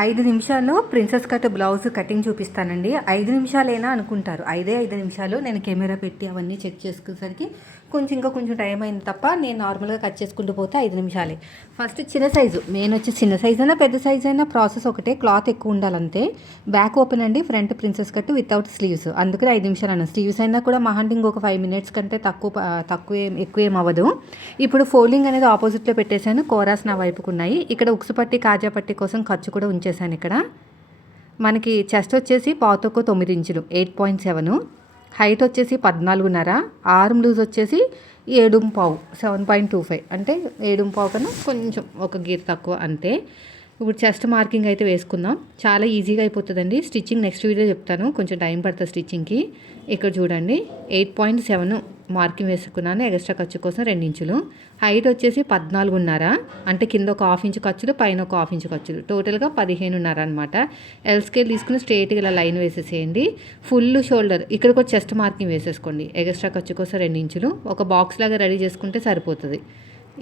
5 నిమిషాల్లో princess cut blouse cutting చూపిస్తానండి. 5 నిమిషాలేనా అనుకుంటారు. 5 నిమిషాలు. నేను కెమెరా పెట్టి అవన్నీ చెక్ చేసుకునేసరికి ఇంకా కొంచెం టైం అయింది తప్ప నేను నార్మల్గా కట్ చేసుకుంటూ పోతే 5 నిమిషాలే. ఫస్ట్ చిన్న సైజు, మెయిన్ వచ్చి చిన్న సైజ్ అయినా పెద్ద సైజ్ అయినా ప్రాసెస్ ఒకటే, క్లాత్ ఎక్కువ ఉండాలంతే. బ్యాక్ ఓపెన్ అండి, front princess cut without sleeves, అందుకని 5 నిమిషాలు అన్న. స్లీవ్స్ అయినా కూడా మహాండింగ్ ఒక 5 మినిట్స్ కంటే ఎక్కువ ఏం అవ్వదు. ఇప్పుడు ఫోల్డింగ్ అనేది ఆపోజిట్లో పెట్టేశాను, కోరాస్ నా వైపుకు ఉన్నాయి. ఇక్కడ ఉక్సు పట్టి కాజా పట్టి కోసం ఖర్చు కూడా ఉంచేసాను. ఇక్కడ మనకి చెస్ట్ వచ్చేసి పావుతొక్కు 9 ఇంచులు 8.7, హైట్ వచ్చేసి 14.5, ఆర్మ్ లూజ్ వచ్చేసి 7.5 7.25, అంటే 7.5 కన్నా కొంచెం ఒక గీత తక్కువ అంతే. ఇప్పుడు చెస్ట్ మార్కింగ్ అయితే వేసుకుందాం. చాలా ఈజీగా అయిపోతుందండి. స్టిచ్చింగ్ నెక్స్ట్ వీడియో చెప్తాను, కొంచెం టైం పడుతుంది స్టిచ్చింగ్కి. ఇక్కడ చూడండి 8.7 మార్కింగ్ వేసుకున్నాను, ఎక్స్ట్రా ఖర్చు కోసం 2 ఇంచులు. హైట్ వచ్చేసి 14.5, అంటే కింద ఒక 1/2 ఇంచు ఖర్చులు, పైన ఒక 1/2 ఇంచు ఖర్చులు, టోటల్గా 15.5 అనమాట. ఎల్ స్కేల్ తీసుకుని స్ట్రేట్గా ఇలా లైన్ వేసేసేయండి. ఫుల్ షోల్డర్ ఇక్కడ కూడా చెస్ట్ మార్కింగ్ వేసేసుకోండి, ఎక్స్ట్రా ఖర్చు కోసం 2 ఇంచులు. ఒక బాక్స్ లాగా రెడీ చేసుకుంటే సరిపోతుంది.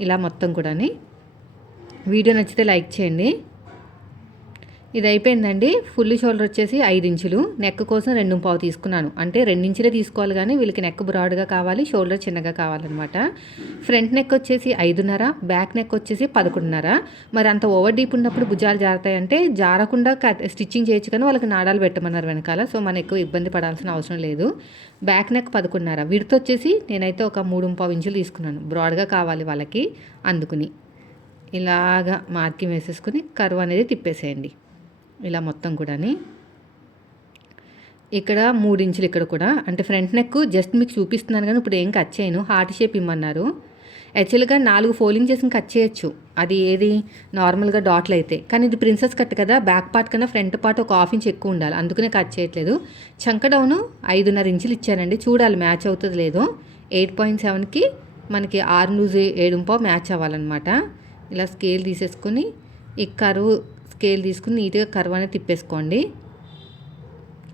ఇలా మొత్తం కూడా. వీడియో నచ్చితే లైక్ చేయండి. ఇది అయిపోయిందండి. ఫుల్ షోల్డర్ వచ్చేసి 5 ఇంచులు, నెక్ కోసం 2.5 తీసుకున్నాను. అంటే 2 ఇంచులే తీసుకోవాలి, కానీ వీళ్ళకి నెక్ బ్రాడ్గా కావాలి, షోల్డర్ చిన్నగా కావాలన్నమాట. ఫ్రంట్ నెక్ వచ్చేసి 5.5, బ్యాక్ నెక్ వచ్చేసి 11.5. మరి అంత ఓవర్ డీప్ ఉన్నప్పుడు భుజాలు జారుతాయంటే జారకుండా స్టిచ్చింగ్ చేయొచ్చు, కానీ వాళ్ళకి నాడాలు పెట్టమన్నారు వెనకాల, సో మనం ఎక్కువ ఇబ్బంది పడాల్సిన అవసరం లేదు. బ్యాక్ నెక్ 11.5, విడ్త్ వచ్చేసి నేనైతే ఒక 3.5 ఇంచులు తీసుకున్నాను, బ్రాడ్గా కావాలి వాళ్ళకి, అందుకుని ఇలాగా మార్కింగ్ వేసేసుకుని కర్వ్ అనేది తిప్పేసేయండి. ఇలా మొత్తం కూడా. ఇక్కడ 3 ఇంచులు ఇక్కడ కూడా, అంటే ఫ్రంట్ నెక్ జస్ట్ మీకు చూపిస్తున్నాను, కానీ ఇప్పుడు ఏం కట్ చేయను, హార్ట్ షేప్ ఇమ్మన్నారు. యాక్చువల్గా 4 ఫోల్డింగ్ చేసి కట్ చేయొచ్చు, అది ఏది నార్మల్గా డాట్లు అయితే. కానీ ఇది ప్రిన్సెస్ కట్ కదా, బ్యాక్ పార్ట్ కన్నా ఫ్రంట్ పార్ట్ ఒక 1/2 ఇంచ్ ఎక్కువ ఉండాలి, అందుకనే కట్ చేయట్లేదు. చంక డౌను 5.5 ఇంచులు ఇచ్చానండి, చూడాలి మ్యాచ్ అవుతుంది లేదో. 8.7కి మనకి ఆర్మ్ లూజ్ 7.5 మ్యాచ్ అవ్వాలన్నమాట. ఇలా స్కేల్ తీసేసుకొని ఈ కర్వ్ స్కేల్ తీసుకుని నీట్గా కర్వ్ అనేది తిప్పేసుకోండి.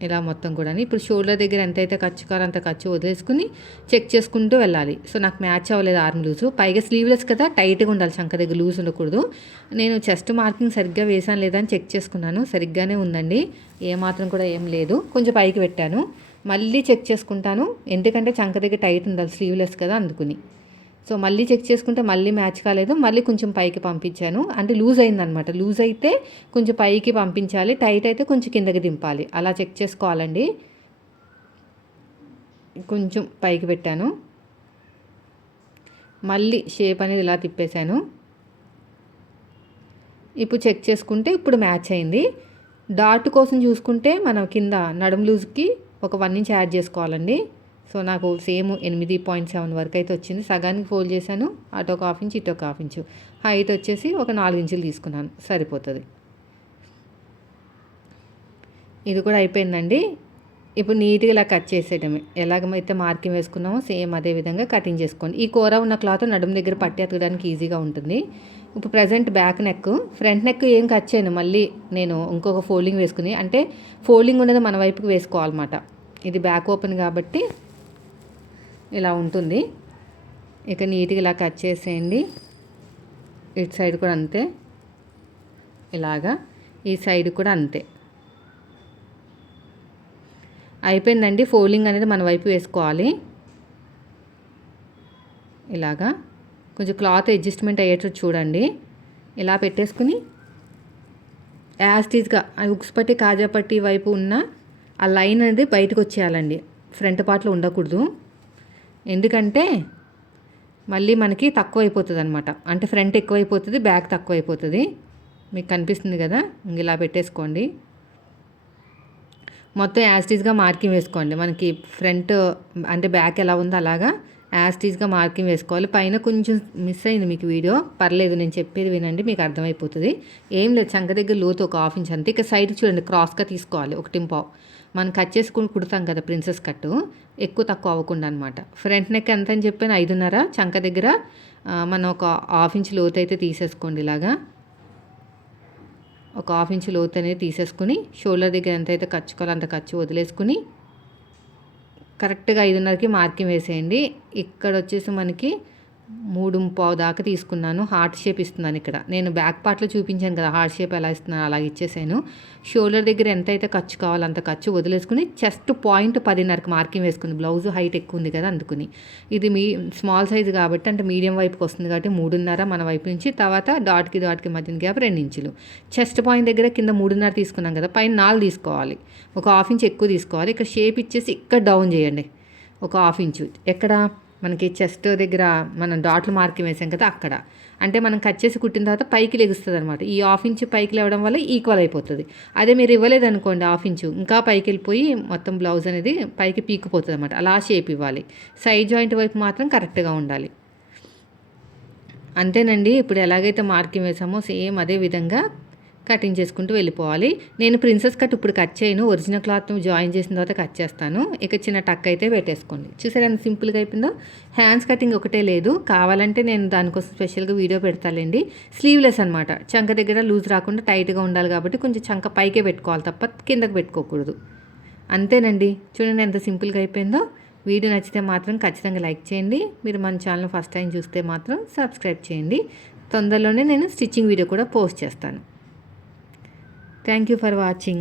ఇలా మొత్తం కూడా. ఇప్పుడు షోల్డర్ దగ్గర ఎంతైతే ఖర్చు కావాలో అంత ఖర్చు వదిలేసుకుని చెక్ చేసుకుంటూ వెళ్ళాలి. సో నాకు మ్యాచ్ అవ్వలేదు ఆర్మ్ లూజు, పైగా స్లీవ్లెస్ కదా, టైట్గా ఉండాలి, చంక దగ్గర లూజ్ ఉండకూడదు. నేను చెస్ట్ మార్కింగ్ సరిగ్గా వేసాను లేదా అని చెక్ చేసుకున్నాను, సరిగ్గానే ఉందండి, ఏమాత్రం కూడా ఏం లేదు. కొంచెం పైకి పెట్టాను, మళ్ళీ చెక్ చేసుకుంటాను, ఎందుకంటే చంక దగ్గర టైట్ ఉండాలి, స్లీవ్లెస్ కదా, అందుకుని. సో మళ్ళీ చెక్ చేసుకుంటే మళ్ళీ మ్యాచ్ కాలేదు, మళ్ళీ కొంచెం పైకి పంపించాను, అంటే లూజ్ అయిందనమాట. లూజ్ అయితే కొంచెం పైకి పంపించాలి, టైట్ అయితే కొంచెం కిందకి దింపాలి, అలా చెక్ చేసుకోవాలండి. కొంచెం పైకి పెట్టాను, మళ్ళీ షేప్ అనేది ఇలా తిప్పేశాను. ఇప్పుడు చెక్ చేసుకుంటే ఇప్పుడు మ్యాచ్ అయింది. డాట్ కోసం చూసుకుంటే మనం కింద నడుము లూజ్కి ఒక 1 ఇంచ్ యాడ్ చేసుకోవాలండి. సో నాకు సేమ్ 8.7 వరకు అయితే వచ్చింది. సగానికి ఫోల్డ్ చేశాను, అటు ఒక 1/2 ఇంచ్ ఇటు ఒక 1/2 ఇంచు. హైట్ వచ్చేసి ఒక 4 ఇంచులు తీసుకున్నాను, సరిపోతుంది. ఇది కూడా అయిపోయిందండి. ఇప్పుడు నీట్గా ఇలా కట్ చేసేయడమే, ఎలాగైతే మార్కింగ్ వేసుకున్నామో సేమ్ అదే విధంగా కటింగ్ చేసుకోండి. ఈ కూర ఉన్న క్లాత్ నడుము దగ్గర పట్టి ఎత్తడానికి ఈజీగా ఉంటుంది. ఇప్పుడు present back neck, front neck ఏం కట్ చేయను, మళ్ళీ నేను ఇంకొక ఫోల్డింగ్ వేసుకుని, అంటే ఫోల్డింగ్ ఉన్నది మన వైపుకి వేసుకోవాలన్నమాట. ఇది బ్యాక్ ఓపెన్ కాబట్టి ఇలా ఉంటుంది. ఇక నీట్గా ఇలా కట్ చేసేయండి. ఇటు సైడ్ కూడా అంతే, ఇలాగా ఈ సైడ్ కూడా అంతే. అయిపోయిందండి. ఫోల్డింగ్ అనేది మన వైపు వేసుకోవాలి. ఇలాగా కొంచెం క్లాత్ అడ్జస్ట్మెంట్ అయ్యేటట్టు చూడండి. ఇలా పెట్టేసుకుని యాస్టీజ్గా ఉక్స్ పట్టి కాజా పట్టి వైపు ఉన్న ఆ లైన్ అనేది బయటకు వచ్చేయాలండి, ఫ్రంట్ పార్ట్లో ఉండకూడదు. ఎందుకంటే మళ్ళీ మనకి తక్కువ అయిపోతుంది అనమాట, అంటే ఫ్రంట్ ఎక్కువ అయిపోతుంది, బ్యాక్ తక్కువ అయిపోతుంది. మీకు కనిపిస్తుంది కదా, ఇలా పెట్టేసుకోండి. మొత్తం యాస్టీజ్గా మార్కింగ్ వేసుకోండి. మనకి ఫ్రంట్ అంటే బ్యాక్ ఎలా ఉందో అలాగా యాస్టీజ్గా మార్కింగ్ వేసుకోవాలి. పైన కొంచెం మిస్ అయింది మీకు వీడియో, పర్లేదు, నేను చెప్పేది వినండి, మీకు అర్థమైపోతుంది. ఏం లేదు, చంక దగ్గర లోతు ఒక 1/2 ఇంచ్ అంతే. ఇక సైడ్ చూడండి, క్రాస్గా తీసుకోవాలి, 1.5. మనం కట్ చేసుకుని కుడతాం కదా ప్రిన్సెస్ కట్టు, ఎక్కువ తక్కువ అవ్వకుండా అనమాట. ఫ్రంట్ నెక్ ఎంత అని చెప్పాను, 5.5. చంక దగ్గర మనం ఒక 1/2 ఇంచ్ లోతు అయితే తీసేసుకోండి. ఇలాగా ఒక 1/2 ఇంచ్ లోతు అనేది తీసేసుకుని షోల్డర్ దగ్గర ఎంతైతే ఖర్చు కావాలో అంత ఖర్చు వదిలేసుకుని కరెక్ట్గా 5.5కి మార్కింగ్ వేసేయండి. ఇక్కడ వచ్చేసి మనకి 3.25 దాకా తీసుకున్నాను. హార్ట్ షేప్ ఇస్తున్నాను ఇక్కడ. నేను బ్యాక్ పార్ట్‌లో చూపించాను కదా! హార్ట్ షేప్ ఎలా ఇస్తున్నానో అలాగ ఇచ్చేసాను. షోల్డర్ దగ్గర ఎంతైతే ఖర్చు కావాలో అంత ఖర్చు వదిలేసుకుని చెస్ట్ పాయింట్ 10.5కి మార్కింగ్ వేసుకుంది. బ్లౌజ్ హైట్ ఎక్కువ ఉంది కదా! అందుకని. ఇది స్మాల్ సైజ్ కాబట్టి అంటే మీడియం వైపుకి వస్తుంది కాబట్టి 3.5 మన వైపు నుంచి, తర్వాత డాట్‌కి మధ్యన గ్యాప్ 2 ఇంచులు. చెస్ట్ పాయింట్ దగ్గర కింద 3.5 తీసుకున్నాం కదా! పైన 4 తీసుకోవాలి. ఒక హాఫ్ ఇంచ్ ఎక్కువ తీసుకోవాలి. ఇక్కడ షేప్ ఇచ్చేసి ఇక్కడ డౌన్ చేయండి. ఒక హాఫ్ ఇంచు. ఎక్కడ మనకి చెస్ట్ దగ్గర మనం డాట్లు మార్కింగ్ వేసాం కదా అక్కడ. అంటే మనం కట్ చేసి కుట్టిన తర్వాత పైకి లెగుస్తుంది అనమాట. ఈ హాఫ్ ఇంచ్ పైకి లేవడం వల్ల ఈక్వల్ అయిపోతుంది. అదే మీరు ఇవ్వలేదు అనుకోండి హాఫ్ ఇంచు, ఇంకా పైకి వెళ్ళిపోయి మొత్తం బ్లౌజ్ అనేది పైకి పీకిపోతుంది అనమాట. అలా షేప్ ఇవ్వాలి. సైడ్ జాయింట్ వైపు మాత్రం కరెక్ట్గా ఉండాలి. అంతేనండి. ఇప్పుడు ఎలాగైతే మార్కింగ్ వేసామో సేమ్ అదే విధంగా కటింగ్ చేసుకుంటూ వెళ్ళిపోవాలి. నేను ప్రిన్సెస్ కట్ ఇప్పుడు కట్ చేయను. ఒరిజినల్ క్లాత్ జాయిన్ చేసిన తర్వాత కట్ చేస్తాను. ఇక చిన్న టక్ అయితే పెట్టేసుకోండి. చూసారా ఎంత సింపుల్గా అయిపోయిందో. హ్యాండ్స్ కటింగ్ ఒకటే లేదు, కావాలంటే నేను దానికోసం స్పెషల్గా వీడియో పెడతాలేండి. స్లీవ్లెస్ అనమాట. చంక దగ్గర లూజ్ రాకుండా టైట్గా ఉండాలి కాబట్టి కొంచెం చంక పైకే పెట్టుకోవాలి తప్ప కిందకి పెట్టుకోకూడదు. అంతేనండి. చూడండి ఎంత సింపుల్గా అయిపోయిందో. వీడియో నచ్చితే మాత్రం ఖచ్చితంగా లైక్ చేయండి. మీరు మన ఛానల్ ఫస్ట్ టైం చూస్తే మాత్రం సబ్స్క్రైబ్ చేయండి. తొందరలోనే నేను స్టిచ్చింగ్ వీడియో కూడా పోస్ట్ చేస్తాను. Thank you for watching.